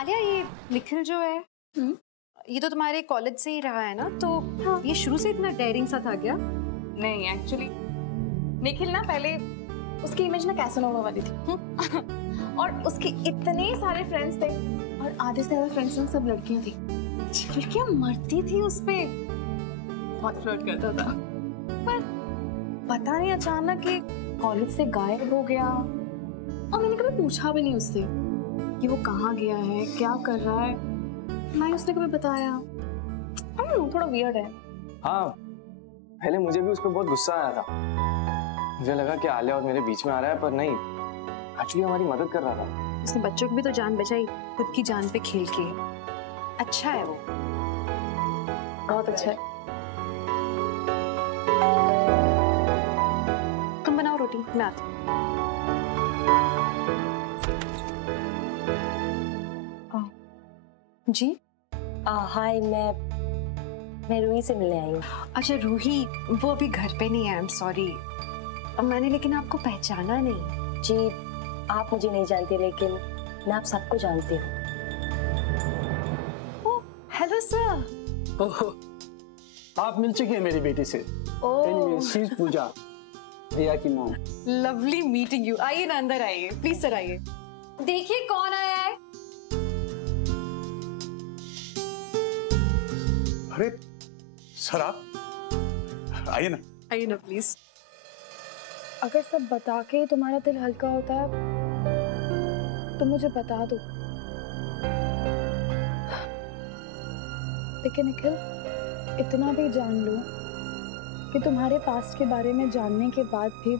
आलिया, ये निखिल जो है ये तो तुम्हारे कॉलेज से ही रहा है ना, तो हाँ। ये शुरू से इतना डेयरिंग सा था क्या? नहीं, एक्चुअली निखिल ना पहले उसकी इमेज ना कैसनोवा वाली थी और उसके इतने सारे फ्रेंड्स थे और आधे से ज्यादा फ्रेंड्स में सब लड़कियां थी। लड़कियां मरती थी उस पे, बहुत फ्लर्ट करता था। पर पता नहीं अचानक कि कॉलेज से गायब हो गया और मैंने कभी पूछा भी नहीं उससे कि वो कहाँ गया है, क्या कर रहा है। ना ही उसने कभी बताया। थोड़ा वियर्ड है। हाँ, पहले मुझे भी उस पर बहुत गुस्सा आया था। मुझे लगा कि आलिया और मेरे बीच में आ रहा है, पर नहीं, एक्चुअली हमारी मदद कर रहा था। उसने बच्चों की भी तो जान बचाई, खुद की जान पे खेल के। अच्छा है वो, बहुत अच्छा है। तुम बनाओ रोटी, मैं आती हूँ। जी हाय, मैं रूही से मिलने आई हूँ। अच्छा रूही, वो अभी घर पे नहीं है, आई एम सॉरी। मैंने लेकिन आपको पहचाना नहीं। जी, आप मुझे नहीं जानती लेकिन मैं आप सबको जानती हूँ। Oh hello sir. ओह, आप मिल चुकी हैं मेरी बेटी से। Anyway, शी इज पूजा, भैया की मॉम। Lovely meeting you. आइए ना, अंदर आइए प्लीज सर, आइए। देखिए कौन आया है। अरे सर, आप आइए ना। आइए ना प्लीज। अगर सब बता के तुम्हारा दिल हल्का होता है तो मुझे बता दो। लेकिन निखिल, इतना भी जान लो कि तुम्हारे पास्ट के बारे में जानने के बाद भी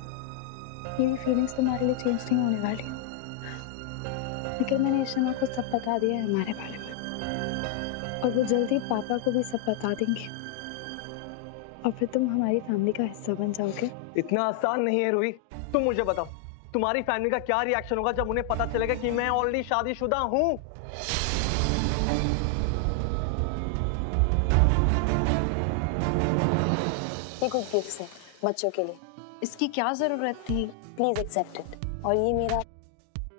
मेरी फीलिंग्स तुम्हारे लिए चेंज नहीं होने वाली। लेकिन मैंने ईशमा को सब बता दिया है हमारे बारे में, और वो जल्दी पापा को भी सब बता देंगे, और फिर तुम हमारी फैमिली का हिस्सा बन जाओगे। इतना आसान नहीं है रूही। तुम मुझे बताओ, तुम्हारी फैमिली का क्या रिएक्शन होगा जब उन्हें पता चलेगा कि मैं ऑलरेडी शादीशुदा हूँ? ये कुछ गिफ्ट्स हैं बच्चों के लिए। इसकी क्या जरूरत थी? Please accept it. और ये मेरा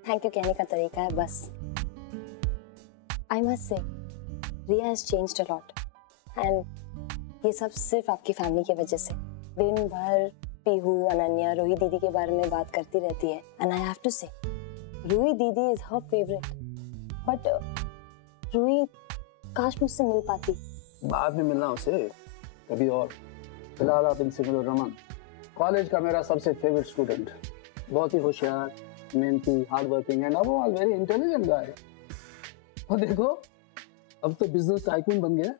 थैंक यू कहने का तरीका है बस। I must say Riya has changed a lot, and ये सब सिर्फ आपकी फैमिली की वजह से। दिन भर पीहू, अनन्या, रूही दीदी के बारे में बात करती रहती है, and I have to say Ruhi didi is her favourite. But Ruhi काश मुझसे मिल पाती। बाद में मिलना उसे कभी और। फिलहाल आप इनसे मिलो रमन, कॉलेज का मेरा सबसे फेवरेट स्टूडेंट। बहुत ही होशियार, मेहनती, hard working and above all very intelligent गाय। और देखो, अब तो बिजनेस टाइकून बन गया।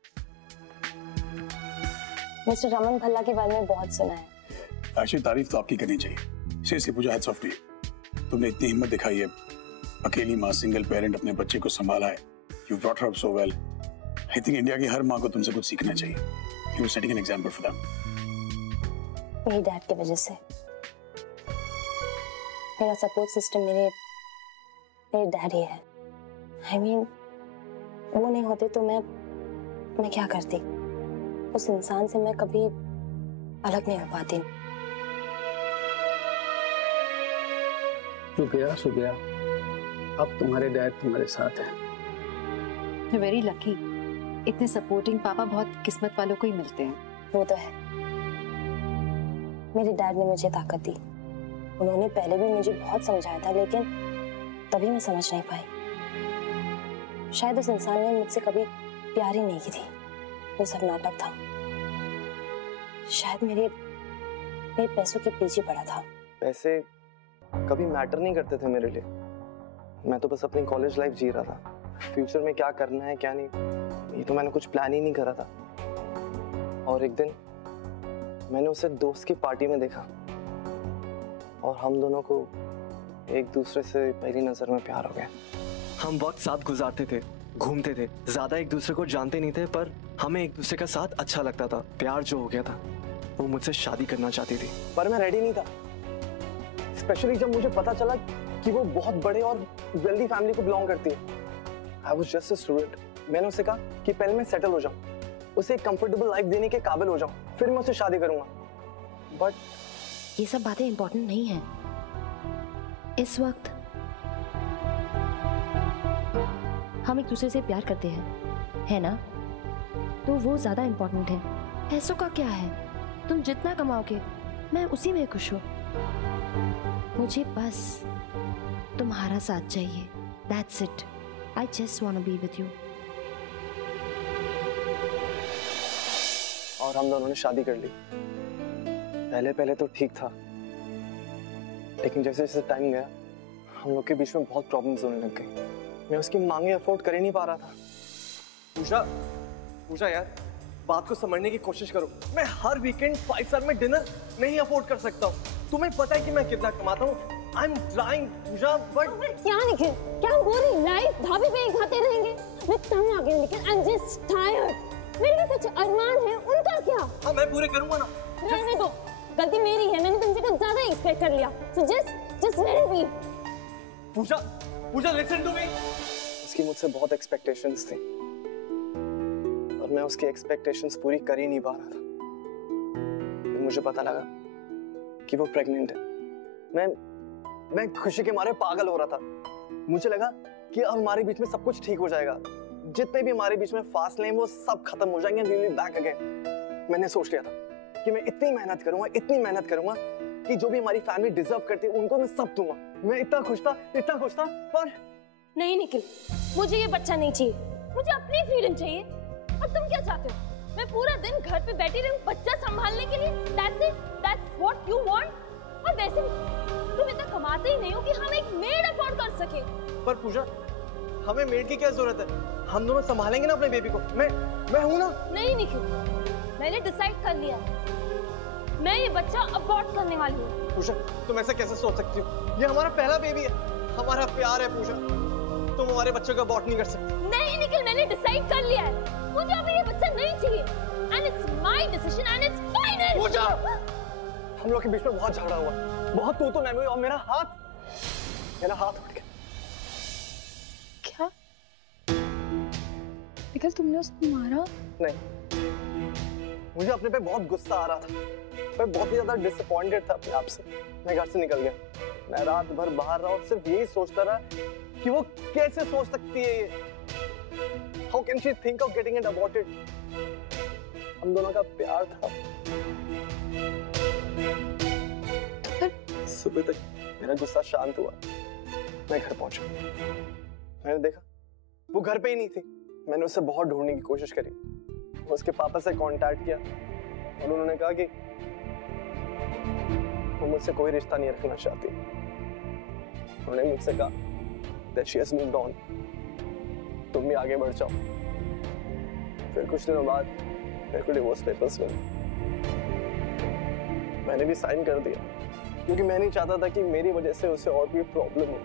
मिस्टर रमन भल्ला के बारे में बहुत सुना है। एक्चुअली तारीफ तो आपकी करनी चाहिए। Seriously Pooja, hats off to you. तुमने इतनी हिम्मत दिखाई है, अकेली माँ, सिंगल पेरेंट, अपने बच्चे को संभाला है। You brought her up so well. I think India की हर माँ को तुमसे कुछ सीखना चाहिए। You are setting an example for them. मेरी डैड की वजह से। मेरा सपोर्ट सिस्टम मेरे डैड ही है। आई मीन, वो नहीं होते तो मैं क्या करती? उस इंसान से मैं कभी अलग नहीं हो पाती। शुक्रिया। अब तुम्हारे डैड तुम्हारे साथ हैं। Very lucky. इतने सपोर्टिंग पापा बहुत किस्मत वालों को ही मिलते हैं। वो तो है। मेरे डैड ने मुझे ताकत दी। उन्होंने पहले भी मुझे बहुत समझाया था, लेकिन तभी मैं समझ नहीं पाई। शायद उस इंसान ने मुझसे कभी प्यार ही नहीं की थी, वो सब नाटक था। शायद मेरे पैसों के पीछे पड़ा था। पैसे कभी मैटर नहीं करते थे मेरे लिए। मैं तो बस अपनी कॉलेज लाइफ जी रहा था। फ्यूचर में क्या करना है क्या नहीं, ये तो मैंने कुछ प्लान ही नहीं करा था। और एक दिन मैंने उसे दोस्त की पार्टी में देखा और हम दोनों को एक दूसरे से पहली नजर में प्यार हो गया। हम वक्त साथ गुजारते थे, घूमते थे, ज्यादा एक दूसरे को जानते नहीं थे, पर हमें एक दूसरे का साथ अच्छा लगता था। प्यार जो हो गया था, वो मुझसे शादी करना चाहती थी, पर मैं रेडी नहीं था। स्पेशली जब मुझे पता चला कि वो बहुत बड़े और वेल्दी फैमिली को बिलोंग करती है। I was just a student. मैंने उससे कहा कि पहले मैं सेटल हो जाऊं, उसे एक कंफर्टेबल लाइफ देने के काबिल हो जाऊं, फिर मैं उससे शादी करूंगा। बट ये सब बातें इंपॉर्टेंट नहीं है इस वक्त। हम एक दूसरे से प्यार करते हैं, है ना? तो वो ज्यादा इम्पोर्टेंट है। पैसों का क्या है? तुम जितना कमाओगे मैं उसी में खुश हूँ। मुझे बस तुम्हारा साथ चाहिए। That's it. I just want to be with you. और हम दोनों ने शादी कर ली। पहले पहले तो ठीक था, लेकिन जैसे जैसे टाइम गया हम लोग के बीच में बहुत प्रॉब्लम्स होने लग गई। मैं उसकी मांगे अफोर्ड कर ही नहीं पा रहा था। पूजा यार, बात को समझने की कोशिश करो। मैं हर वीकेंड 5 स्टार में डिनर नहीं अफोर्ड कर सकता हूँ। तुम्हें पता है कि मैं कितना कमाता हूँ। I am trying Pooja, but क्या निखिल, क्या हम पूरी लाइफ ढाबे पे ही खाते रहेंगे? मैं तंग आ गई Nikhil, I am just tired. मेरे भी कुछ अरमान है, उनका क्या? हाँ, मैं पूरे करूंगा ना। रहने दो, गलती मेरी है, मैंने तुमसे कुछ ज्यादा एक्सपेक्ट कर लिया। So just let it be. Pooja listen to me. उसकी मुझसे बहुत एक्सपेक्टेशंस थी और मैं उसकी एक्सपेक्टेशंस पूरी कर ही नहीं पा रहा था। फिर मुझे पता लगा कि वो प्रेग्नेंट है। मैं खुशी के मारे पागल हो रहा था। मुझे लगा कि अब हमारे बीच में सब कुछ ठीक हो जाएगा, जितने भी हमारे बीच में फासले हैं वो सब खत्म हो जाएंगे, we will be back again. मैंने सोच लिया था कि मैं इतनी मेहनत करूंगा कि जो भी हमारी फैमिली डिजर्व करती है उनको मैं सब दूंगा। मैं इतना खुश था, पर नहीं निखिल, मुझे ये बच्चा नहीं चाहिए, मुझे अपनी फ्रीडम चाहिए। और तुम क्या चाहते हो? मैं पूरा दिन घर पे बैठी रहूं बच्चा संभालने के लिए? That's it? That's what you want? और वैसे भी तुम इतना कमाते ही नहीं हो कि हम एक मेड अफोर्ड कर सके। पर पूजा, हमें मेड की क्या जरूरत है? हम दोनों संभालेंगे ना अपने बेबी को। मैं हूं ना। नहीं निखिल, मैंने डिसाइड कर लिया है, मैं ये बच्चा अबॉर्ट करने वाली हूँ। पूजा, तुम ऐसा कैसे सोच सकती हो? ये हमारा पहला बेबी है, हमारा प्यार है पूजा। तुम हमारे बच्चों का अबॉर्ट नहीं कर सकती। नहीं निखिल, मैंने डिसाइड कर लिया है, मुझे अभी ये बच्चा नहीं चाहिए। And it's my decision and it's final. पूजा, हम लोग के बीच में बहुत झगड़ा हुआ, बहुत तू मैं हुई और मेरा हाथ उठ गया। क्या निखिल, तुमने उसको मारा? नहीं, मुझे अपने पे बहुत गुस्सा आ रहा था। मैं बहुत ही ज्यादा डिसअपॉइंटेड था अपने आप से। मैं घर से निकल गया। मैं रात भर बाहर रहा और सिर्फ यही सोचता रहा कि वो कैसे सोच सकती है ये। How can she think of getting it aborted? हम दोनों का प्यार था। सुबह तक मेरा गुस्सा शांत हुआ। मैं घर पहुंचा। मैंने देखा वो घर पे ही नहीं थी। मैंने उसे बहुत ढूंढने की कोशिश करी। उसके पापा से कांटेक्ट किया और उन्होंने कहा कि वो मुझसे कोई रिश्ता नहीं रखना चाहती। उन्होंने मुझसे कहा that she has moved on, तुम भी आगे बढ़ जाओ। फिर कुछ दिनों बाद मेरे को डिवोर्स पेपर्स मिले। मैंने भी साइन कर दिया क्योंकि मैं नहीं चाहता था कि मेरी वजह से उसे और भी प्रॉब्लम हो।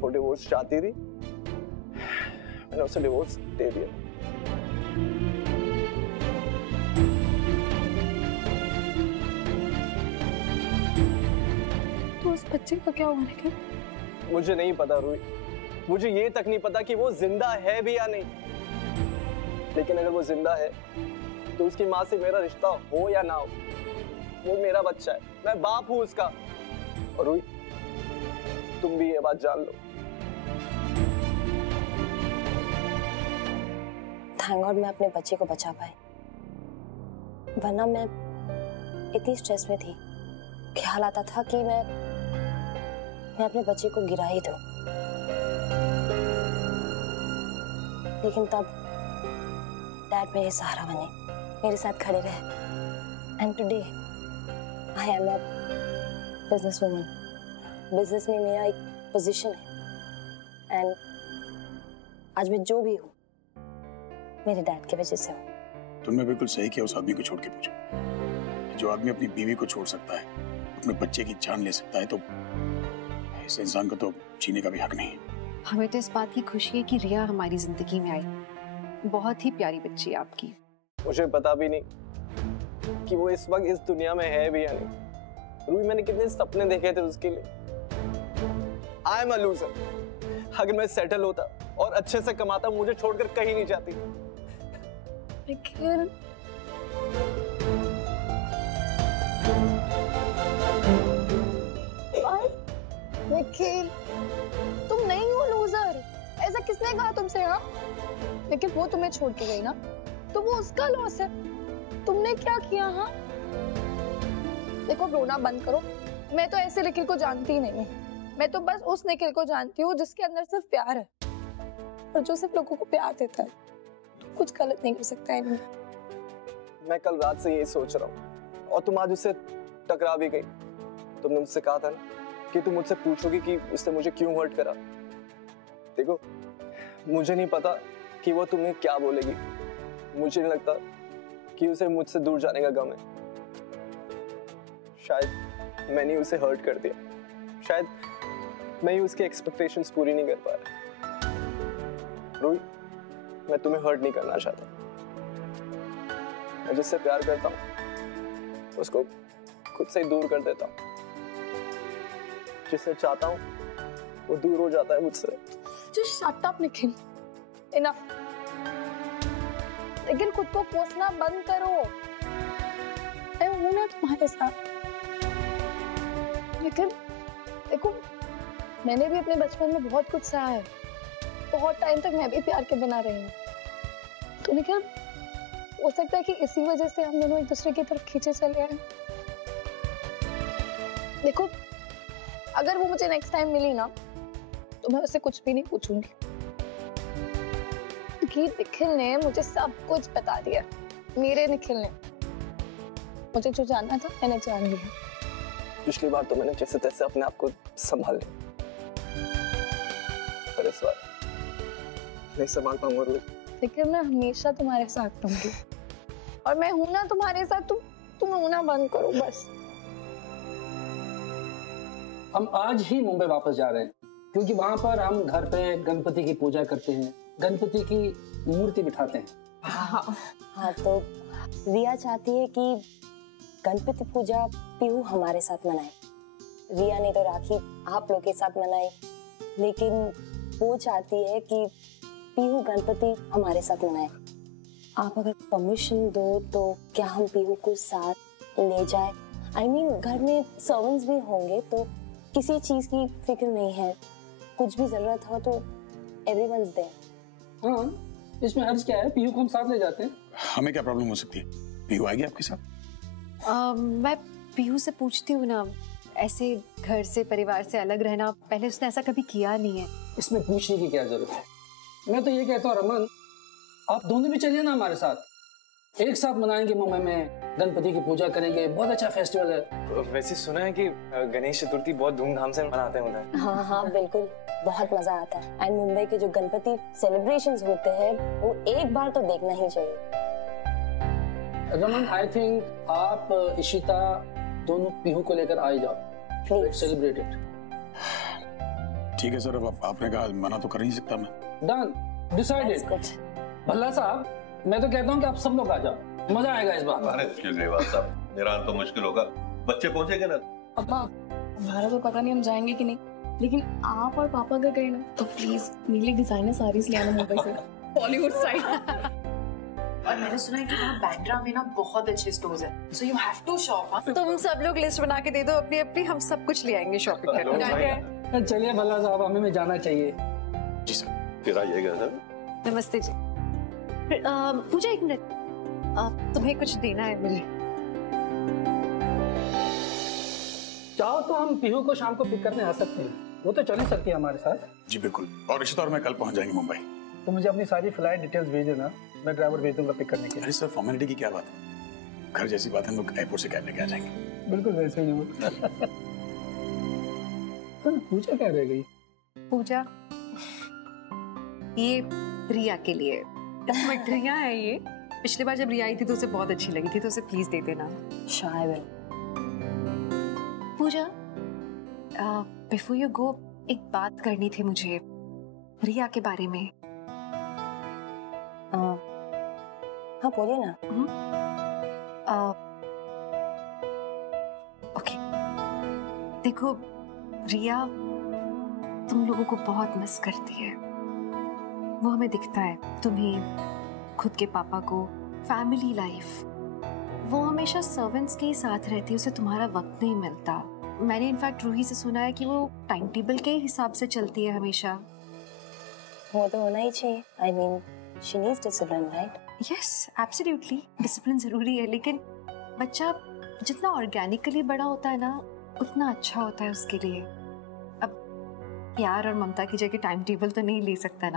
वो डिवोर्स चाहती थी, मैंने उसे डिवोर्स दे दिया। तो उस बच्चे का क्या हुआ निखिल? मुझे नहीं पता रूही, मुझे ये तक नहीं पता कि वो जिंदा है भी या नहीं। लेकिन अगर वो जिंदा है तो उसकी माँ से मेरा रिश्ता हो या ना हो, वो मेरा बच्चा है, मैं बाप हूं उसका। और रूही, तुम भी ये बात जान लो। थैंक गॉड मैं अपने बच्चे को बचा पाई, वरना मैं इतनी स्ट्रेस में थी, ख्याल आता था कि मैं अपने बच्चे को गिरा ही दूं। लेकिन तब डैड मेरे सहारा बने, मेरे साथ खड़े रहे। And today I am a business woman. Business में मेरा एक पोजीशन है एंड आज मैं जो भी हूँ मेरे डैड की वजह से हूँ। तुमने बिल्कुल सही किया उस आदमी को छोड़ के। पूछा जो आदमी अपनी बीवी को छोड़ सकता है, अपने बच्चे की जान ले सकता है, तो इस इंसान को तो जीने का भी हक नहीं है। हमें तो इस बात की खुशी है कि रिया हमारी जिंदगी में आई। बहुत ही प्यारी बच्ची है आपकी। मुझे पता भी नहीं कि वो इस वक्त इस दुनिया में है भी या नहीं। रूही, मैंने कितने सपने देखे थे उसके लिए। I am a loser. अगर मैं सेटल होता और अच्छे से कमाता, मुझे छोड़कर कहीं नहीं जाती। निखिल, निखिल, तुम नहीं हो लूजर। किसने कहा तुमसे? हाँ, लेकिन वो तुम्हें छोड़ के गई ना, तो वो उसका लॉस है। तुमने क्या किया? हाँ, देखो रोना बंद करो। मैं तो ऐसे निखिल को जानती ही नहीं हूँ। मैं तो बस उस निखिल को जानती हूँ जिसके अंदर सिर्फ प्यार है और जो सिर्फ लोगों को प्यार देता है। कुछ गलत नहीं कर सकता है। मैं कल रात से यही सोच रहा हूँ और तुम आज उससे टकरा भी गई। तुमने मुझसे कहा था ना कि तुम मुझसे पूछोगी कि उसने मुझे क्यों हर्ट करा। देखो, मुझे नहीं पता कि वो तुम्हें क्या बोलेगी। मुझे नहीं लगता कि उसे मुझसे दूर जाने का गम है। शायद मैंने उसे हर्ट कर दिया। शायद मैं ही उसके एक्सपेक्टेशंस पूरी नहीं कर पाया। रूही, मैं तुम्हें हर्ट नहीं करना चाहता। मैं जिससे प्यार करता हूँ उसको खुद से ही दूर कर देता हूँ। जिससे चाहता हूँ वो दूर हो जाता है मुझसे। Just shut up, Nikhil. Enough। लेकिन खुद को कोसना बंद करो। मैं हूं ना तुम्हारे साथ। लेकिन देखो, मैंने भी अपने बचपन में बहुत कुछ सहा है। बहुत टाइम तक मैं भी प्यार के बिना रही हूँ। तो निखिल, हो सकता है कि इसी वजह से हम दोनों एक दूसरे की तरफ खींचे चले आए। देखो, अगर वो मुझे नेक्स्ट टाइम मिली ना, तो मैं उससे कुछ भी नहीं पूछूंगी, क्योंकि निखिल ने मुझे सब कुछ बता दिया। मेरे निखिल ने मुझे जो जानना था मैंने जान लिया। पिछली बार तो मैंने जैसे तैसे अपने आप को संभाल लिया, पर इस बार नहीं संभाल पाऊंगा रोहित। लेकिन मैं हमेशा तुम्हारे साथ रहूंगी और मैं हूं ना तुम्हारे साथ। तुम रोना बंद करो बस। हम आज ही मुंबई वापस जा रहे हैं क्योंकि वहां पर हम घर पे गणपति की पूजा करते हैं, गणपति की मूर्ति बिठाते हैं। हाँ, तो रिया चाहती है कि गणपति पूजा पीहू हमारे साथ मनाए। रिया ने तो राखी आप लोग के साथ मनाई, लेकिन वो चाहती है कि पीहू गणपति हमारे साथ मनाए। आप अगर परमिशन दो तो क्या हम पीहू को साथ ले जाए? I mean, घर में सर्वेंट्स भी होंगे तो किसी चीज की फिक्र नहीं है। कुछ भी जरूरत हो तो एवरीवनस देयर। हाँ, इसमें हर्ज क्या है? पीहू को हम साथ ले जाते हैं। हमें क्या प्रॉब्लम हो सकती है? पीहू आएगी आपके साथ? मैं पीहू से पूछती हूँ ना, ऐसे घर से परिवार से अलग रहना, पहले उसने ऐसा कभी किया नहीं है। इसमें पूछने की क्या जरूरत है? मैं तो ये कहता हूँ रमन, आप दोनों भी चलिए ना हमारे साथ। एक साथ मनाएंगे मुंबई में, गणपति की पूजा करेंगे। बहुत अच्छा फेस्टिवल है। वैसे सुना है कि गणेश चतुर्थी बहुत धूमधाम से मनाते हैं उधर। हाँ हाँ बिल्कुल, बहुत मजा आता है। एंड मुंबई के जो गणपति सेलिब्रेशंस होते हैं वो एक बार तो देखना ही चाहिए। रमन, आई थिंक आप इशिता दोनों पीहू को लेकर आ जाओ। Please celebrate it. ठीक है सर, अब आपने कहा, मना तो कर नहीं सकता मैं। Done, decided. भल्ला साहब, मैं तो कहता हूँ कि आप सब लोग आ जाओ, मजा आएगा इस बार। अरे ग्रेवाल साहब, मेरा तो मुश्किल होगा। बच्चे पहुंचेंगे ना? अब्बा, हमारा तो पता नहीं हम जाएंगे कि नहीं, लेकिन आप और पापा अगर गए ना तो प्लीज नीली डिजाइनर साड़ीज ले आना मुंबई से, बॉलीवुड स्टाइल। और मैंने सुना है कि वहाँ बैंड्रा में ना बहुत अच्छे स्टोर्स हैं, so you have to shop. तुम सब लोग लिस्ट बना के दे दो अपनी अपनी, हम सब कुछ ले आएंगे शॉपिंग करने। चलिए भल्ला साहब, हमें भी जाना चाहिए। जी सर। फिर आइएगा सर। नमस्ते जी। पूजा, एक मिनट, तुम्हें कुछ देना है मुझे। चाहो तो हम पीहू को शाम को पिक करने आ सकते हैं, वो तो चल ही सकती है हमारे साथ। जी बिल्कुल, और इशिता और मैं कल पहुंच जाएंगे मुंबई। तो मुझे अपनी सारी फ्लाइट डिटेल्स भेज देना, मैं ड्राइवर भेज दूंगा पिक करने के लिए। अरे सर, फॉर्मेलिटी की क्या बात है? घर जैसी बात है, हम लोग एयरपोर्ट से कैब लेके आ जाएंगे। बिल्कुल वैसे ही हो। पूजा क्या रह गई? पूजा, ये रिया के लिए मठरिया है। ये पिछली बार जब रिया आई थी तो उसे बहुत अच्छी लगी थी, तो उसे प्लीज दे देना। शायद। पूजा, बिफोर यू गो, एक बात करनी थी मुझे रिया के बारे में। हाँ बोलिए ना। ओके, देखो रिया तुम लोगों को बहुत मिस करती है, वो हमें दिखता है। तुम्हें, खुद के पापा को, फैमिली लाइफ। वो हमेशा सर्वेंट्स के ही साथ रहती है, उसे तुम्हारा वक्त नहीं मिलता। मैंने इनफैक्ट रूही से सुना है कि वो टाइम टेबल के हिसाब से चलती है हमेशा। वो तो होना ही चाहिए। I mean, she needs discipline, right? Yes absolutely, discipline जरूरी है, लेकिन बच्चा जितना ऑर्गेनिकली बड़ा होता है ना उतना अच्छा होता है उसके लिए। अब प्यार और ममता की जगह टाइम टेबल तो नहीं ले सकता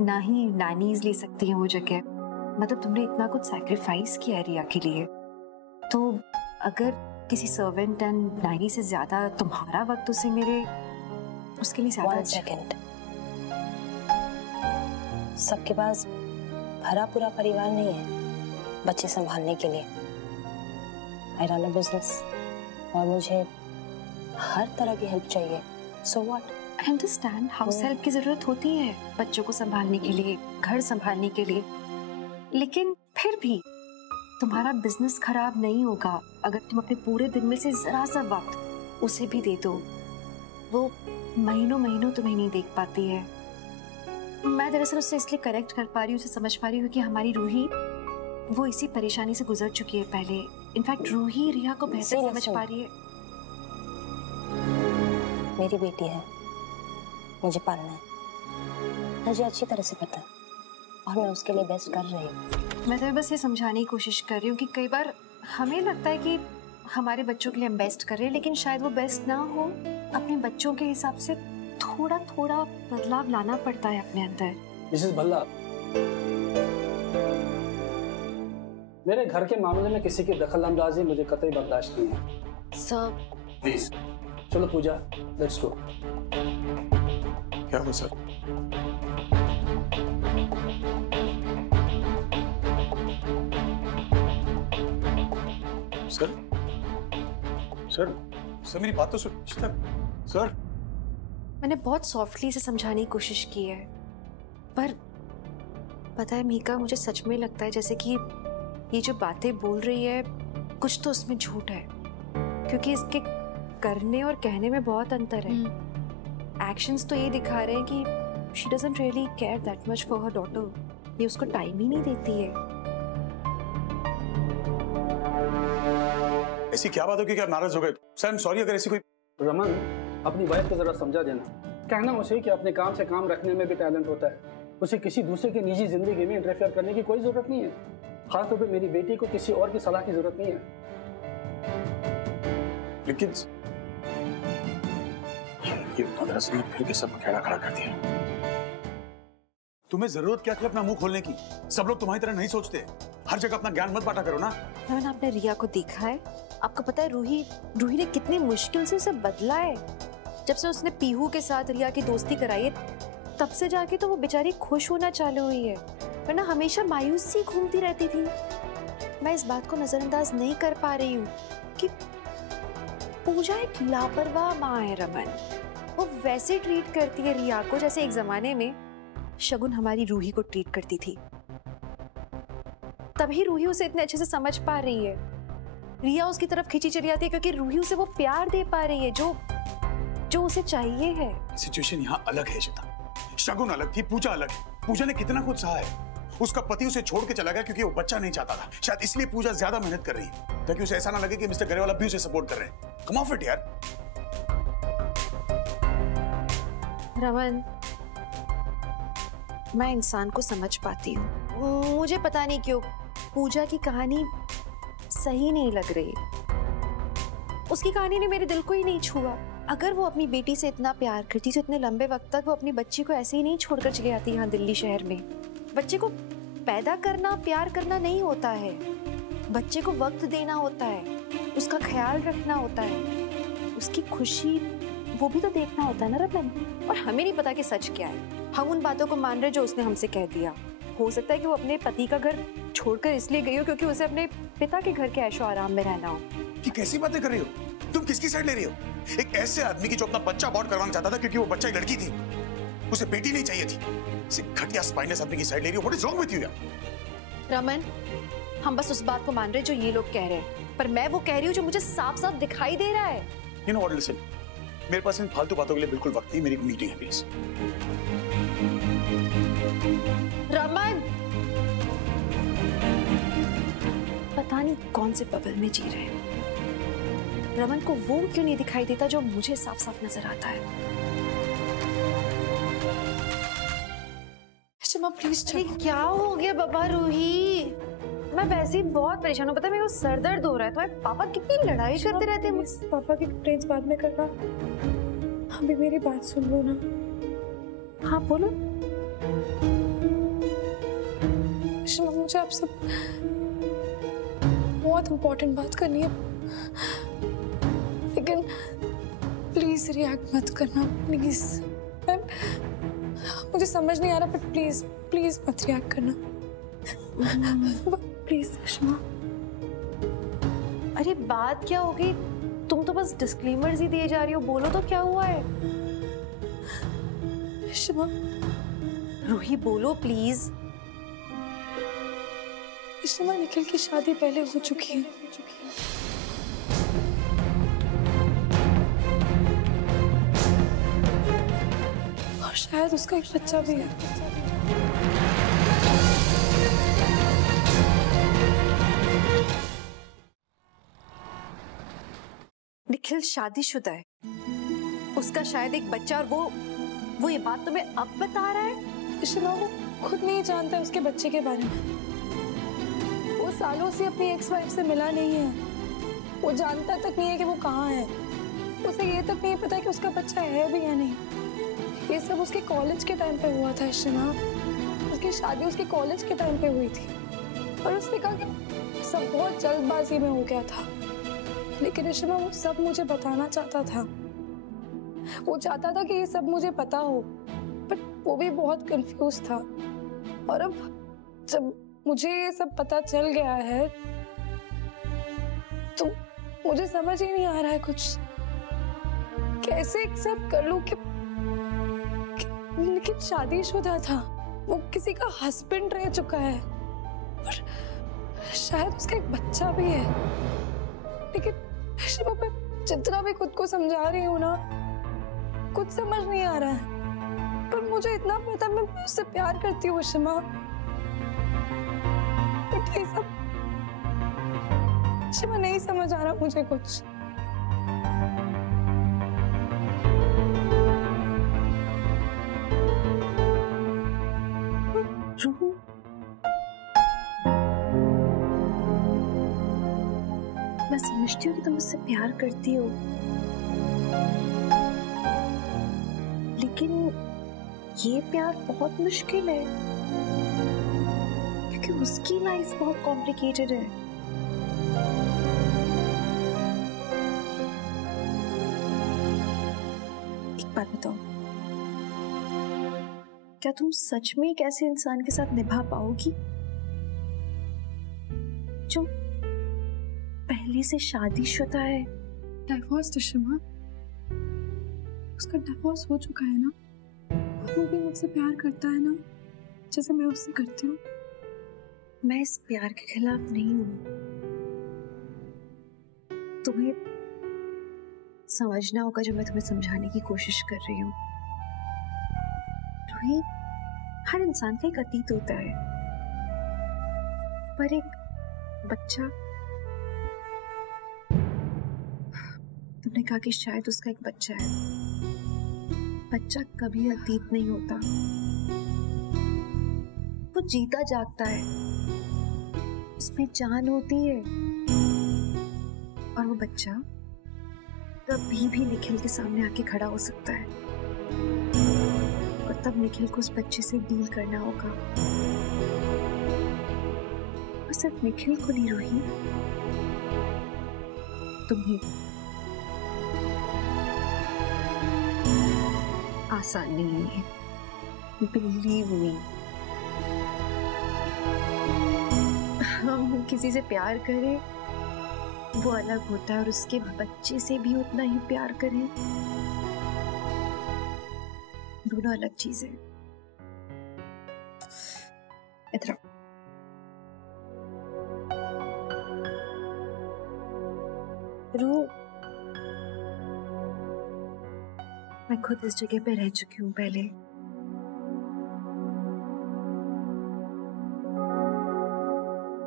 ना ही नैनीज ले सकती हैं वो जगह। मतलब तुमने इतना कुछ सैक्रिफाइस किया है रिया के लिए, तो अगर किसी सर्वेंट एंड नैनी से ज्यादा तुम्हारा वक्त उसे मिले उसके लिए ज्यादा। 1 second. सबके पास भरा पूरा परिवार नहीं है बच्चे संभालने के लिए। I run a business और मुझे हर तरह की हेल्प चाहिए। So what? I understand, house help की जरूरत होती है बच्चों को संभालने के लिए, घर संभालने के लिए, लेकिन फिर भी तुम्हारा बिजनेस खराब नहीं होगा अगर तुम अपने पूरे दिन में से जरा सा वक्त उसे भी दे दो। वो महीनों महीनों तुम्हें नहीं देख पाती है। मैं दरअसल उससे इसलिए करेक्ट कर पा रही हूँ, उसे समझ पा रही हूँ कि हमारी रूही वो इसी परेशानी से गुजर चुकी है पहले। इनफैक्ट रूही रिया को बेहतर समझ पा रही है। मेरी बेटी है, मुझे पालना है, मुझे अच्छी तरह से पता है और मैं उसके लिए बेस्ट कर रही हूँ। मैं तो बस ये समझाने की कोशिश कर रही हूँ कि कई बार हमें लगता है कि हमारे बच्चों के लिए हम बेस्ट कर रहे हैं, लेकिन शायद वो बेस्ट ना हो। अपने बच्चों के हिसाब से थोड़ा थोड़ा बदलाव लाना पड़ता है अपने अंदर। मिसेस भल्ला, मेरे घर के मामले में किसी की दखल अंदाजी मुझे कतई बर्दाश्त नहीं है। सर प्लीज चलो पूजा, लेट्स गो। क्या हुआ सर? सर सर सर मेरी बात तो सुन सर। मैंने बहुत सॉफ्टली से समझाने की कोशिश की है, पर पता है मीका, मुझे सच में लगता है जैसे कि ये जो बातें बोल रही है कुछ तो उसमें झूठ है, क्योंकि इसके करने और कहने में बहुत अंतर है। एक्शंस तो ये दिखा रहे हैं कि she doesn't really care that much for her daughter. ये उसको टाइम ही नहीं देती है। ऐसी क्या बात होगी कि आप नाराज हो गए? सर आई एम सॉरी अगर ऐसी कोई। रमन, अपनी वाइफ को जरा समझा देना, कहना उसे कि अपने काम से काम रखने में भी टैलेंट होता है। उसे किसी दूसरे की निजी जिंदगी में इंटरफेयर करने की कोई जरूरत नहीं है। खासतौर पे मेरी बेटी को किसी और की सलाह की जरूरत नहीं है। लेकिन ये दरअसल फिर के सब खेड़ा खड़ा कर दिया। तुम्हें जरूरत क्या थी अपना मुंह खोलने की? सब लोग तुम्हारी तरह नहीं सोचते। हर जगह अपना ज्ञान मत बांटा करो ना। मैंने आपने रिया को देखा है? आपको पता है रूही ने कितनी मुश्किल से उसे बदला है। जब से उसने पीहू के साथ रिया की दोस्ती कराई है तब से जाके तो वो बेचारी खुश होना चालू हुई है, वरना हमेशा मायूस सी घूमती रहती थी। मैं इस बात को नजरअंदाज नहीं कर पा रही हूँ कि पूजा एक लापरवाह माँ है रमन। वो वैसे ट्रीट करती है रिया को जैसे एक जमाने में शगुन हमारी रूही को ट्रीट करती थी। तभी रूही उसे इतने अच्छे से समझ पा रही है। रिया उसकी तरफ खींची चली जाती है क्योंकि रूही उसे वो प्यार दे पा रही है जो उसे चाहिए है। सिचुएशन यहाँ अलग है श्वेता। शगुन अलग थी, पूजा अलग है। पूजा ने कितना कुछ सहा है। उसका पति उसे छोड़ के चला गया क्योंकि वो बच्चा नहीं चाहता था। शायद इसलिए पूजा ज्यादा मेहनत कर रही है ताकि उसे ऐसा ना लगे कि मिस्टर गरेवाला भी उसे सपोर्ट कर रहे हैं। कम ऑफ इट यार। रमन, मैं इंसान को समझ पाती हूँ। मुझे पता नहीं क्यों पूजा की कहानी सही नहीं लग रही। उसकी कहानी ने मेरे दिल को ही नहीं छुआ। अगर वो अपनी बेटी से इतना प्यार करती तो इतने लंबे वक्त तक वो अपनी बच्ची को ऐसे ही नहीं छोड़कर चली आती यहाँ दिल्ली शहर में। बच्चे को पैदा करना प्यार करना नहीं होता है, बच्चे को वक्त देना होता है, उसका ख्याल रखना होता है, उसकी खुशी वो भी तो देखना होता है ना रमन। और हमें नहीं पता कि सच क्या है। हम उन बातों को मान रहे जो उसने हमसे कह दिया। हो सकता है कि वो अपने पति का घर छोड़कर इसलिए गई हो क्योंकि उसे अपने पिता के घर के ऐशो आराम में रहना हो। कि कैसी बातें कर रही हो तुम? किसकी साइड ले रही हो? एक ऐसे आदमी की जो अपना बच्चा अबॉर्ट करवाना चाहता था क्योंकि वो बच्चा एक लड़की थी, उसे बेटी नहीं चाहिए थी। सिर्फ घटिया स्पाइनस आदमी की साइड ले रही हो। What is wrong with you यार? रमन, हम बस उस बात को मान रहे जो ये लोग कह रहे हैं, पर मैं वो कह रही हूँ जो मुझे साफ साफ दिखाई दे रहा है। यू नो व्हाट, लिसन, मेरे पास इन फालतू बातों के लिए बिल्कुल वक्त नहीं। मेरी मीटिंग है प्लीज। रमन, पता नहीं कौन से बबल में जी रहे हैं। रमन को वो क्यों नहीं दिखाई देता जो मुझे साफ साफ नजर आता है। प्लीज अरे क्या हो गया बाबा रूही? मैं वैसे ही बहुत परेशान हूँ, पता है मेरे को सर दर्द हो रहा है। तुम्हारे पापा कितनी लड़ाई करते रहते हैं मुझसे। पापा की कंप्लेंट्स बाद में करना, अभी मेरी बात सुन लो ना। हाँ बोलो। शमा, मुझे आपसे बहुत इम्पोर्टेंट बात करनी है, लेकिन प्लीज रिएक्ट मत करना प्लीज। मुझे समझ नहीं आ रहा, बट प्लीज प्लीज मत रिएक्ट करना प्लीज शमा। अरे बात क्या होगी? तुम तो बस डिस्क्लेमर्स ही दिए जा रही हो, बोलो तो क्या हुआ है? शमा, रूही बोलो प्लीज। शमा, निखिल की शादी पहले हो चुकी है और शायद उसका एक बच्चा भी है। निखिल शादीशुदा है, उसका शायद एक बच्चा, और वो ये बात तुम्हें अब बता रहा है? शमा, वो खुद नहीं जानता उसके बच्चे के बारे में। वो सालों से अपनी एक्स वाइफ से मिला नहीं है, वो जानता तक नहीं है कि वो कहाँ है। उसे ये तक नहीं पता कि उसका बच्चा है भी या नहीं। ये सब उसके कॉलेज के टाइम पे हुआ था शमा। उसकी शादी उसके कॉलेज के टाइम पे हुई थी और उसने कहा कि सब बहुत जल्दबाजी में हो गया था। लेकिन शमा, वो सब मुझे बताना चाहता था। वो चाहता था कि ये सब मुझे पता हो, बट वो भी बहुत कंफ्यूज था। और अब जब मुझे ये सब पता चल गया है तो मुझे समझ ही नहीं आ रहा है कुछ, कैसे एक्सेप्ट कर लूं कि लेकिन शादीशुदा था, वो किसी का हस्बैंड रह चुका है और शायद उसका एक बच्चा भी है। लेकिन शिवा, मैं जितना भी खुद को समझा रही हूँ ना, कुछ समझ नहीं आ रहा है। पर मुझे इतना पता, मैं उससे प्यार करती हूँ शिमा। बट ये सब शिवा नहीं समझ आ रहा मुझे कुछ। रूह, मैं समझती हूँ कि तुम मुझसे प्यार करती हो, लेकिन ये प्यार बहुत मुश्किल है क्योंकि उसकी लाइफ बहुत कॉम्प्लिकेटेड है। एक बात बताओ, क्या तुम सच में एक ऐसे इंसान के साथ निभा पाओगी जो पहले से शादीशुदा है? डाइवोर्स शिमा, उसका डिवोर्स हो चुका है ना। वो भी मुझसे प्यार करता है ना, जैसे मैं उससे करती हूँ। मैं इस प्यार के खिलाफ नहीं हूं। तुम्हें समझना होगा जो मैं तुम्हें समझाने की कोशिश कर रही हूँ। रूही, हर इंसान का एक अतीत होता है, पर एक बच्चा, तुमने कहा कि शायद उसका एक बच्चा है। बच्चा कभी अतीत नहीं होता, वो जीता जागता है, उसमें जान होती है। और वो बच्चा कभी भी निखिल के सामने आके खड़ा हो सकता है और तब निखिल को उस बच्चे से डील करना होगा। और सिर्फ निखिल को नहीं रूही, तुम्हें। आसान नहीं है, बिलीव मी। हम किसी से प्यार करें वो अलग होता है, और उसके बच्चे से भी उतना ही प्यार करें, दोनों अलग चीजें। इधर रूह, मैं खुद इस जगह पे रह चुकी हूँ पहले।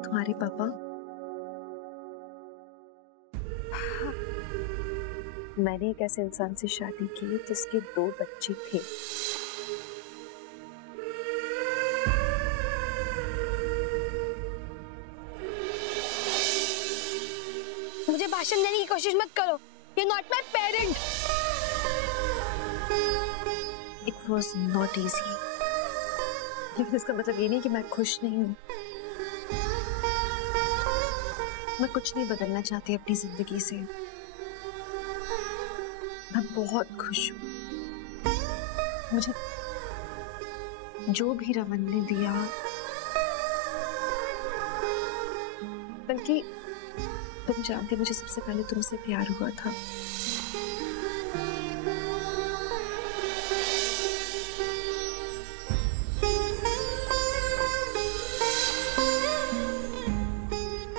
तुम्हारे पापा, मैंने एक ऐसे इंसान से शादी की जिसके 2 बच्चे थे। भाषण देने की कोशिश मत करो। You're not my parent. It was not easy. लेकिन इसका मतलब ये नहीं कि मैं खुश नहीं हूँ। मैं कुछ नहीं बदलना चाहती अपनी जिंदगी से। मैं बहुत खुश हूँ। मुझे जो भी रमन ने दिया, बल्कि तुम जानते मुझे सबसे पहले तुमसे प्यार हुआ था।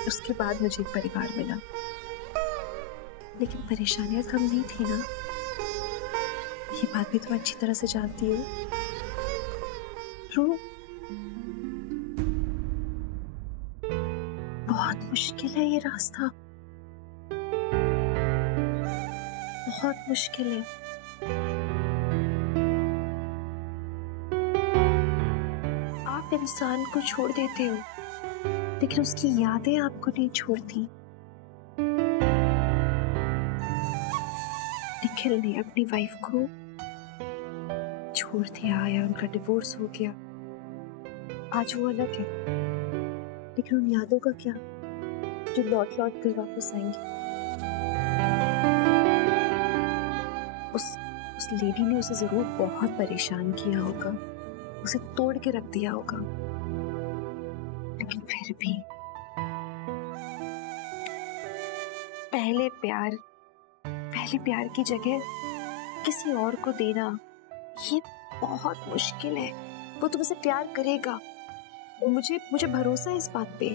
उसके बाद मुझे एक परिवार मिला, लेकिन परेशानियां कम नहीं थी ना। ये बात भी तुम अच्छी तरह से जानती हो। रू, बहुत मुश्किल है ये रास्ता, बहुत मुश्किल है। आप इंसान को छोड़ देते हो, लेकिन उसकी यादें आपको नहीं छोड़ती। निखिल ने अपनी वाइफ को छोड़ दिया या उनका डिवोर्स हो गया, आज वो अलग है, लेकिन उन यादों का क्या जो लौट लौट कर वापस आएंगी। उस लेडी ने उसे जरूर बहुत परेशान किया होगा, उसे तोड़ के रख दिया होगा, लेकिन फिर भी पहले प्यार की जगह किसी और को देना ये बहुत मुश्किल है। वो तुमसे प्यार करेगा, मुझे भरोसा है इस बात पे,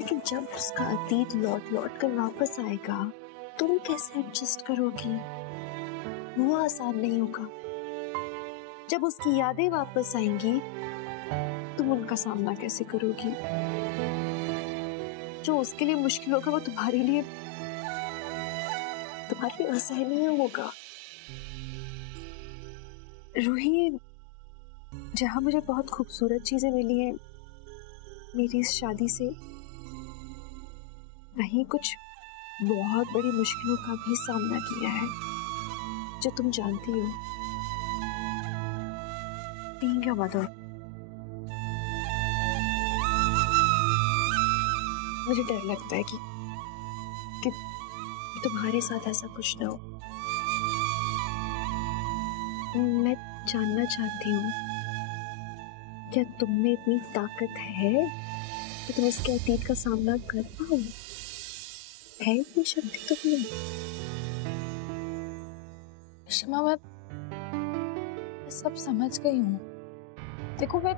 लेकिन जब उसका अतीत लौट लौट कर वापस आएगा, तुम कैसे एडजस्ट करोगी? वो आसान नहीं होगा। जब उसकी यादें वापस आएंगी, तुम उनका सामना कैसे करोगी? जो उसके लिए मुश्किल होगा वो तुम्हारे लिए असहनीय होगा। रूही, जहां मुझे बहुत खूबसूरत चीजें मिली हैं मेरी इस शादी से, वहीं कुछ बहुत बड़ी मुश्किलों का भी सामना किया है, जो तुम जानती हो। Being your mother, मुझे डर लगता है कि तुम्हारे साथ ऐसा कुछ ना हो। मैं जानना चाहती हूँ, क्या तुम में इतनी ताकत है कि तुम इसके अतीत का सामना कर पाओ? है इतनी शक्ति तुम्हें? शमा, मैं सब समझ गई हूँ। देखो, मैं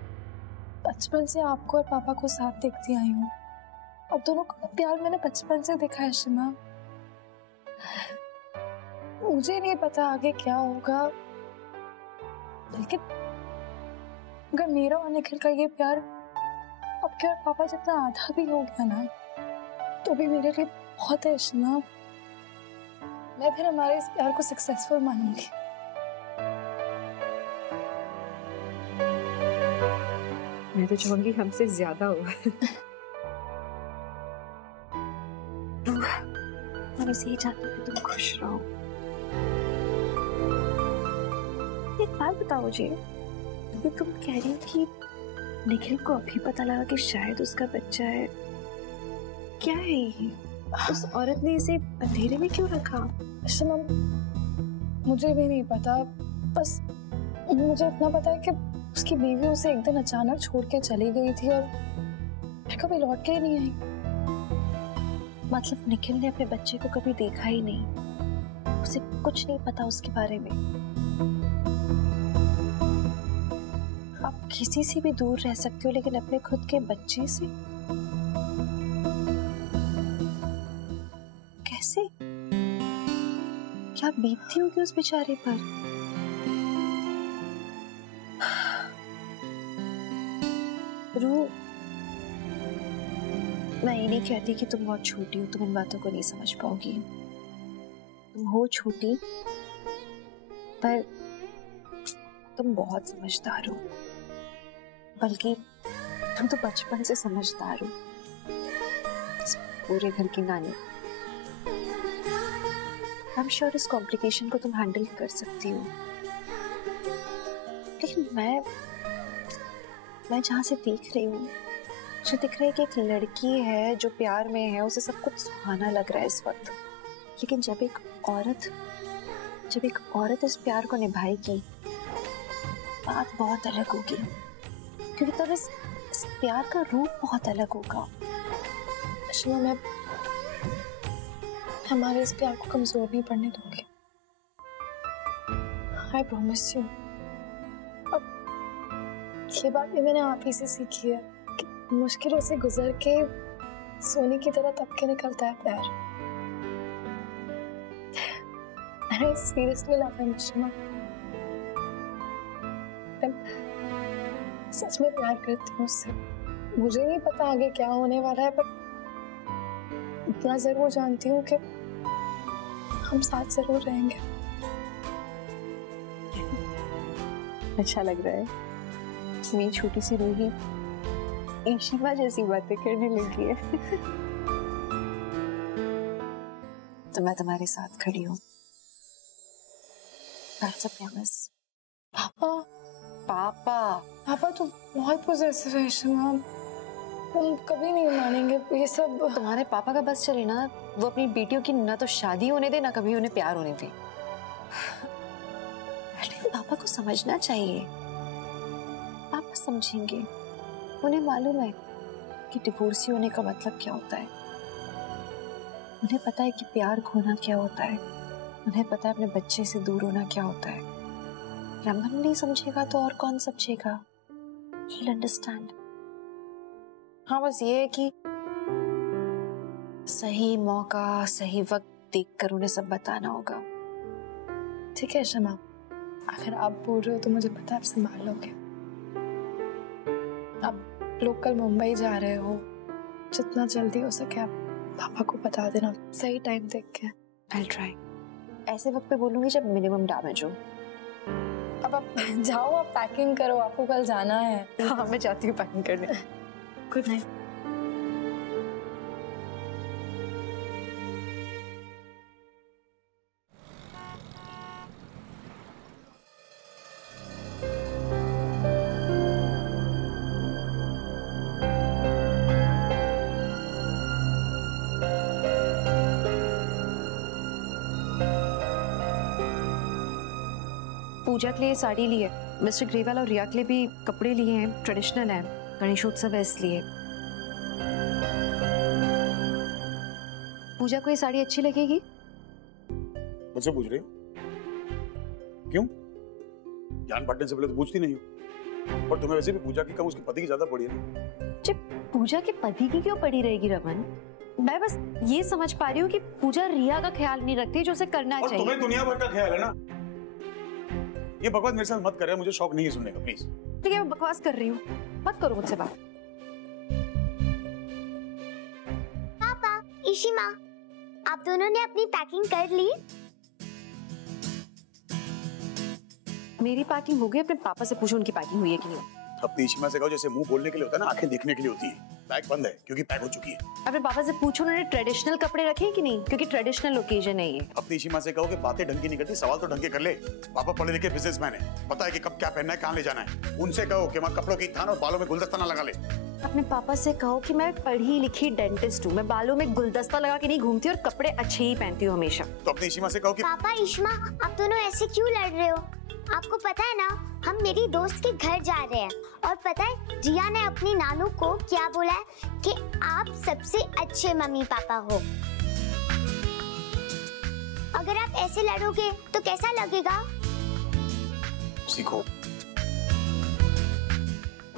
बचपन से आपको और पापा को साथ देखती आई हूँ। अब दोनों का प्यार मैंने बचपन से देखा है शमा। मुझे नहीं पता आगे क्या होगा, लेकिन अगर मेरा और निखिल का ये प्यार आपके और पापा जितना आधा भी हो गया ना, तो भी मेरे लिए बहुत है शमा। मैं फिर हमारे इस प्यार को सक्सेसफुल मानूंगी। मैं तो चाहूंगी हमसे ज्यादा हो। मैं बस यही चाहती हूँ कि तुम खुश रहो। एक बात बताओ मुझे, ये तुम कह रही हो कि निखिल को अभी पता लगा कि शायद उसका बच्चा है, क्या है ये? उस औरत ने इसे अंधेरे में क्यों रखा? शमा, मुझे भी नहीं पता, बस मुझे इतना पता है कि उसकी बीवी उसे एक दिन अचानक छोड़ के चली गई थी और मैं कभी लौट के ही नहीं आई। मतलब निखिल ने अपने बच्चे को कभी देखा ही नहीं, उसे कुछ नहीं पता उसके बारे में। आप किसी से भी दूर रह सकते हो, लेकिन अपने खुद के बच्चे से कैसे? क्या बीतती होगी उस बेचारे पर? रू, मैं ये नहीं कहती कि तुम बहुत छोटी हो, तुम इन बातों को नहीं समझ पाओगी। तुम हो छोटी, पर तुम बहुत समझदार हो, बल्कि तुम तो बचपन से समझदार हो। पूरे घर की नानी। आई एम श्योर इस कॉम्प्लिकेशन को तुम हैंडल कर सकती हो, लेकिन मैं जहाँ से देख रही हूँ मुझे दिख रहा है कि एक लड़की है जो प्यार में है, उसे सब कुछ सुहाना लग रहा है इस वक्त, लेकिन जब एक औरत इस प्यार को निभाएगी बात बहुत अलग होगी, क्योंकि तब इस प्यार का रूप बहुत अलग होगा। अश्मा, मैं हमारे इस प्यार को कमजोर नहीं पड़ने दूंगी। I promise you. ये बात भी मैंने आप ही से सीखी है कि मुश्किलों से गुजर के सोने की तरह तबके निकलता है प्यार। I seriously love him, Asma. सच में प्यार करती हूँ उससे। मुझे नहीं पता आगे क्या होने वाला है, पर इतना जरूर जानती हूँ कि हम साथ जरूर रहेंगे। अच्छा लग रहा है, मेरी छोटी सी रूही ईशिमा जैसी बातें करने लगी है। तो मैं तुम्हारे साथ खड़ी हूँ। पापा पापा तो बहुत पॉजिटिव है अश्मा, तुम कभी नहीं मानेंगे ये सब। तुम्हारे पापा का बस चले ना, वो अपनी बेटियों की ना तो शादी होने दे ना कभी उन्हें प्यार होने दे। पापा को समझना चाहिए, पापा समझेंगे। उन्हें मालूम है कि डिवोर्सी होने का मतलब क्या होता है, उन्हें पता है कि प्यार खोना क्या होता है, उन्हें पता है अपने बच्चे से दूर होना क्या होता है। रमन नहीं समझेगा तो और कौन समझेगा? He'll understand। हाँ, बस ये है कि सही मौका सही वक्त देखकर उन्हें सब बताना होगा। ठीक है शमा, अगर आप बोल रहे हो तो मुझे पता है आप संभाल लोगे। आप लोग कल मुंबई जा रहे हो, जितना जल्दी हो सके आप पापा को बता देना, सही टाइम देख के। I'll try। ऐसे वक्त पे बोलूंगी जब मिनिमम डैमेज हो। अब आप जाओ, आप पैकिंग करो, आपको कल जाना है। हाँ, मैं जाती हूँ पैकिंग करने। Good night. पूजा के लिए साड़ी ली है, मिस्टर ग्रेवाल और रिया के लिए भी कपड़े लिए हैं, ट्रेडिशनल है, गणेशोत्सव है इसलिए। पूजा को ये साड़ी अच्छी लगेगी? मुझसे पूछ रही हो? क्यों? ज्ञान बांटने से पहले तो पूछती नहीं हो। और तुम्हें वैसे भी पूजा की कम उसके पति की ज्यादा पड़ी है ना? जब पूजा के पति की क्यों पड़ी रहेगी रमन? मैं बस ये समझ पा रही हूँ कि पूजा रिया का ख्याल नहीं रखती जो उसे करना चाहिए। तुम्हें दुनिया भर का ख्याल है ना? ये बकवास मेरे साथ मत कर, मुझे शौक नहीं है सुनने का, प्लीज। ठीक है, मैं बकवास कर रही हूँ, मत करो मुझसे बात। पापा, इशिमा, आप दोनों ने अपनी पैकिंग कर ली? मेरी पैकिंग हो गई, अपने पापा से पूछो उनकी पैकिंग हुई है कि नहीं। अपनी इशिमा से कहो, जैसे मुंह बोलने के लिए होता है ना, आंखें देखने के लिए होती है। पैक बंद है क्योंकि पैक हो चुकी है। अपने पापा से पूछो उन्होंने ट्रेडिशनल कपड़े रखे हैं कि नहीं, क्योंकि ट्रेडिशनल ओकेजन है ये। अपनी इशिमा से कहो कि बातें ढंग की नहीं करती, सवाल तो ढंग के कर ले। पापा पढ़े लिखे बिजनेसमैन है, पता है कि कब क्या पहनना है, कहाँ ले जाना है। उनसे कहो कि वहाँ कपड़ों की थान और बालों में गुलदस्ता ना लगा ले। अपने पापा से कहो कि मैं पढ़ी लिखी डेंटिस्ट हूँ, मैं बालों में गुलदस्ता लगा के नहीं घूमती और कपड़े अच्छे ही पहनती हूँ हमेशा। तो अपनी इशिमा से कहो कि पापा, इशिमा, आप दोनों ऐसे क्यों लड़ रहे हो? आपको पता है ना, हम मेरी दोस्त के घर जा रहे हैं, और पता है जिया ने अपनी नानू को क्या बोला है कि आप सबसे अच्छे मम्मी पापा हो। अगर आप ऐसे लड़ोगे तो कैसा लगेगा? सीखो।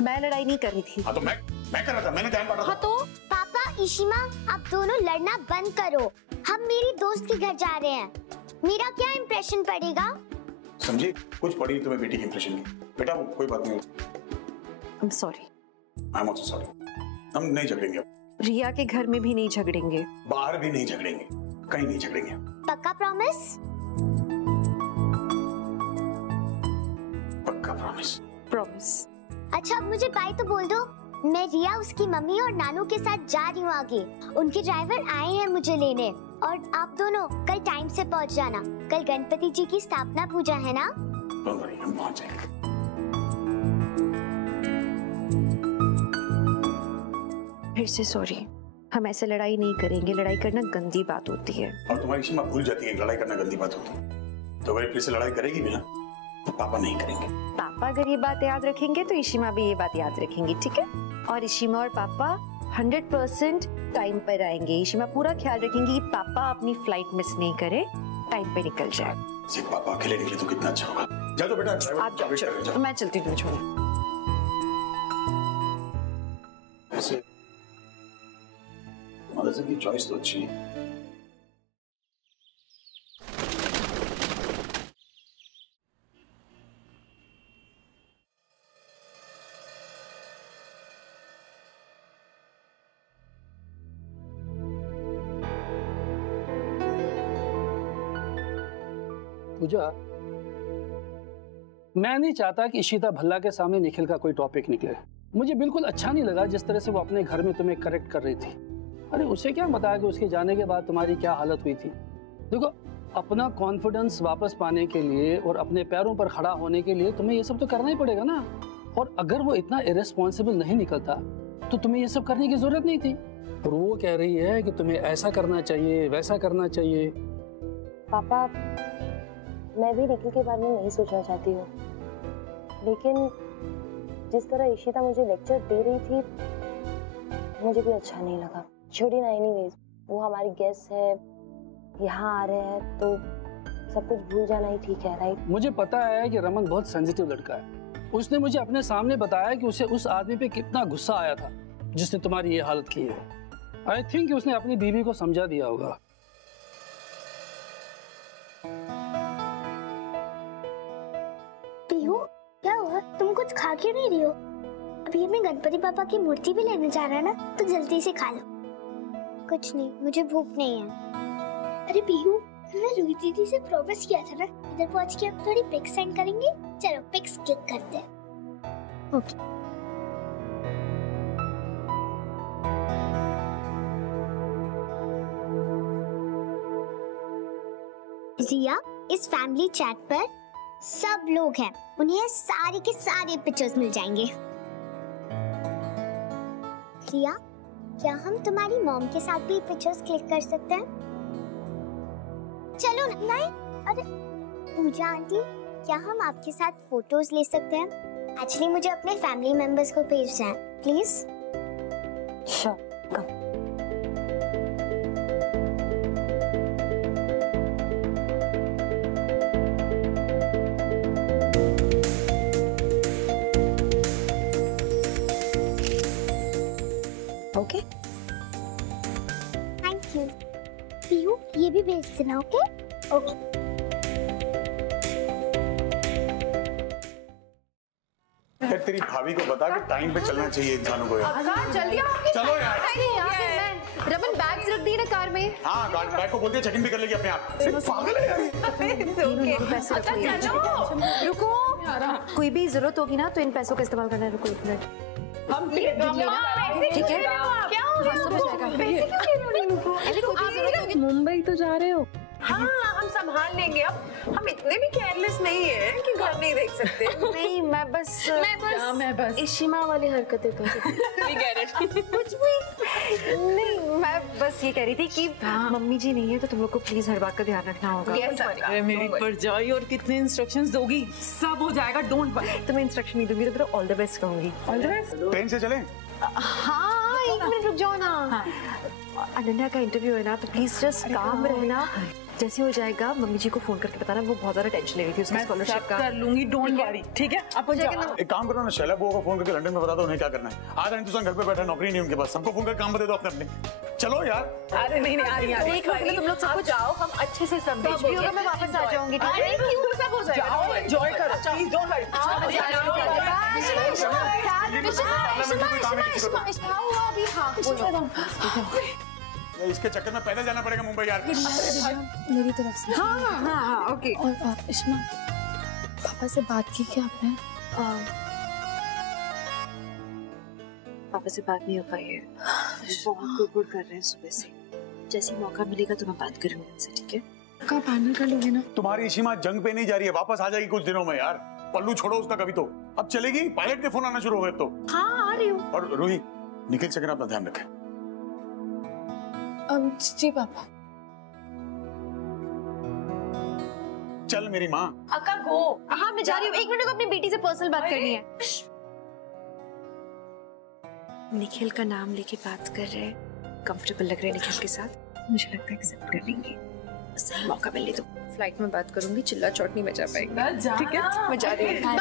मैं लड़ाई नहीं कर रही थी। हाँ तो मैं कर रहा था, मैंने ध्यान बांटा था। हाँ तो पापा, इशिमा, आप दोनों लड़ना बंद करो। हम मेरी दोस्त के घर जा रहे हैं, मेरा क्या इंप्रेशन पड़ेगा? समझी? कुछ पड़ी तुम्हें बेटी की इंप्रेशन की। बेटा कोई बात नहीं। I'm sorry। I'm also sorry। हम नहीं झगड़ेंगे अब। रिया के घर में भी नहीं झगड़ेंगे, बाहर भी नहीं झगड़ेंगे, कहीं नहीं झगड़ेंगे। पक्का प्रॉमिस? पक्का प्रॉमिस। प्रॉमिस। अच्छा, अब मुझे बाय तो बोल दो। मैं रिया उसकी मम्मी और नानू के साथ जा रही हूँ आगे। उनके ड्राइवर आए हैं मुझे लेने। और आप दोनों कल टाइम से पहुँच जाना। कल गणपति जी की स्थापना पूजा है ना? हम पहुंच जाएंगे। फिर से सॉरी, हम ऐसे लड़ाई नहीं करेंगे। लड़ाई करना गंदी बात होती है। और तुम्हारी सीमा भूल जाती है लड़ाई करना गंदी बात होती है। तो अगर फिर से लड़ाई करेगी भी ना तो पापा नहीं करेंगे। पापा अगर ये बात याद रखेंगे तो इशिमा भी ये बात याद रखेंगी, ठीक है? और इशिमा और पापा 100% टाइम पर आएंगे। इशिमा पूरा ख्याल रखेंगी कि पापा अपनी फ्लाइट मिस नहीं करे, टाइम पे निकल जाए। सिर्फ पापा अकेले निकले तो कितना अच्छा होगा। जा तो बेटा, आप जाओ, मैं चलती हूँ छोड़। मदरसे की चॉइस तो अच्छी है। पूजा, मैं नहीं चाहता कि इशिता भल्ला के सामने निखिल का कोई टॉपिक निकले। मुझे बिल्कुल अच्छा नहीं लगा जिस तरह से वो अपने घर में तुम्हें करेक्ट कर रही थी। अरे उसे क्या बताया कि उसके जाने के बाद तुम्हारी क्या हालत हुई थी। देखो, अपना कॉन्फिडेंस वापस पाने के लिए और अपने पैरों पर खड़ा होने के लिए तुम्हें ये सब तो करना ही पड़ेगा ना। और अगर वो इतना इरेस्पॉन्सिबल नहीं निकलता तो तुम्हें ये सब करने की जरूरत नहीं थी। और वो कह रही है कि तुम्हें ऐसा करना चाहिए, वैसा करना चाहिए। पापा, मैं भी निखिल के बारे में नहीं सोचना चाहती हूँ, लेकिन जिस तरह इशिता मुझे लेक्चर दे रही थी मुझे भी अच्छा नहीं लगा। छोड़ी ना, एनीवेज वो हमारी गेस्ट है, यहाँ आ रहे हैं तो सब कुछ भूल जाना ही ठीक है, राइट? मुझे पता है कि रमन बहुत सेंसिटिव लड़का है। उसने मुझे अपने सामने बताया कि उसे उस आदमी पे कितना गुस्सा आया था जिसने तुम्हारी ये हालत की है। आई थिंक उसने अपनी बीवी को समझा दिया होगा। पीहू, क्या हुआ? तुम कुछ खा क्यों नहीं रही हो? अभी हमें गणपति पापा की मूर्ति भी लेने जा रहा है ना, तो जल्दी से खा लो। कुछ नहीं, मुझे भूख नहीं है। अरे पीहू, हमने रूही दीदी से प्रॉमिस किया था ना, इधर पहुंच के हम थोड़ी पिक्स सेंड करेंगे। चलो पिक्स क्लिक करते हैं। ओके। रिया, इस फैमिली चैट पर सब लोग हैं, उन्हें सारे के सारे पिक्चर्स मिल जाएंगे। रिया, क्या हम तुम्हारी मॉम के साथ भी पिक्चर्स क्लिक कर सकते हैं? चलो ना। नहीं, अरे पूजा आंटी, क्या हम आपके साथ फोटोज ले सकते हैं? एक्चुअली मुझे अपने फैमिली मेंबर्स को भेजना है, please. Sure, come. Okay, thank you. Pihu, ये भी भेज देना। Okay okay. यार तेरी भाभी को बता कि टाइम पे चलना चाहिए इंसानों को यार। जल्दी आओ। चलो यार। रमन बैग्स रख दी ना कार में। हाँ, बैग को बोलते चेक इन भी कर लेगी अपने आप। पागल है यार ये। रुको, कोई भी जरूरत होगी ना तो इन पैसों का इस्तेमाल करना है। रुको एक मिनट, हम ठीक है? क्या हो गया? मुंबई तो जा रहे हो? हाँ, हम संभाल लेंगे। अब हम इतने भी केयरलेस नहीं है कि घर नहीं देख सकते। नहीं, मैं बस इशिमा वाली हरकतें कर रही थी। कुछ भी नहीं, मैं बस ये कह रही थी कि मम्मी जी नहीं है तो तुम लोग को प्लीज हर बात का ध्यान रखना होगा। अरे मेरी परजाई, और कितने इंस्ट्रक्शंस दोगी? सब हो जाएगा, डोंट वरी। तुम्हें इंस्ट्रक्शन नहीं दूंगी तो ऑल द बेस्ट कहूंगी। All the best. ट्रेन से चलें? हाँ, एक मिनट रुक जाओ ना। अनन्या का इंटरव्यू है ना, तो प्लीज जस्ट काम रहना। जैसे हो जाएगा मम्मी जी को फोन करके बताना, वो बहुत ज्यादा टेंशन ले रही थी उसकी स्कॉलरशिप का। कर लूंगी, डोंट वरी, ठीक है? अब एक काम करो ना, शैला बुआ को फोन करके लंदन में बता दो उन्हें क्या करना है। आज हिंदुस्तान घर पे बैठा, नौकरी नहीं उनके पास, सबको फोन करके काम बता दो अपने अपने। चलो यार। अरे नहीं आ रही यार, एक मिनट, तुम लोग सब जाओ, हम अच्छे से सब कुछ भी होगा, मैं वापस आ जाऊंगी। अरे क्यों, सब हो जाएगा। जाओ, एंजॉय करो, प्लीज डोंट वरी। इसके चक्कर में पैदल जाना पड़ेगा मुंबई यार। मेरी तरफ से। हाँ, ओके। और इश्मा, पापा से बात की क्या आपने? पापा से बात नहीं हो पाई है, बहुत गुड़गुड़ कर रहे हैं सुबह से। जैसे ही मौका मिलेगा तो मैं बात करूंगी उनसे, ठीक है? का पैनल कर लोगे ना? तुम्हारी शीमा जंग पे नहीं जा रही है, वापस आ जाएगी कुछ दिनों में यार। पल्लू छोड़ो उसका कभी तो, अब चलेगी। पायलट के फोन आना शुरू हो गए तो। हाँ आ रही हूँ। और रूही, निखिल से अपना ध्यान रखें। जी पापा। चल मेरी माँ। अक्का गो। हाँ मैं जा रही हूँ, 1 मिनट को अपनी बेटी से पर्सनल बात करनी है। निखिल का नाम लेके बात कर रहे हैं, कंफर्टेबल लग रहे हैं निखिल के साथ, मुझे लगता है एक्सेप्ट कर लेंगे। सही मौका मिले तो फ्लाइट में बात करूंगी, चिल्ला चौट नहीं बचा पाएंगे। ठीक है, मैं जा रही हूँ।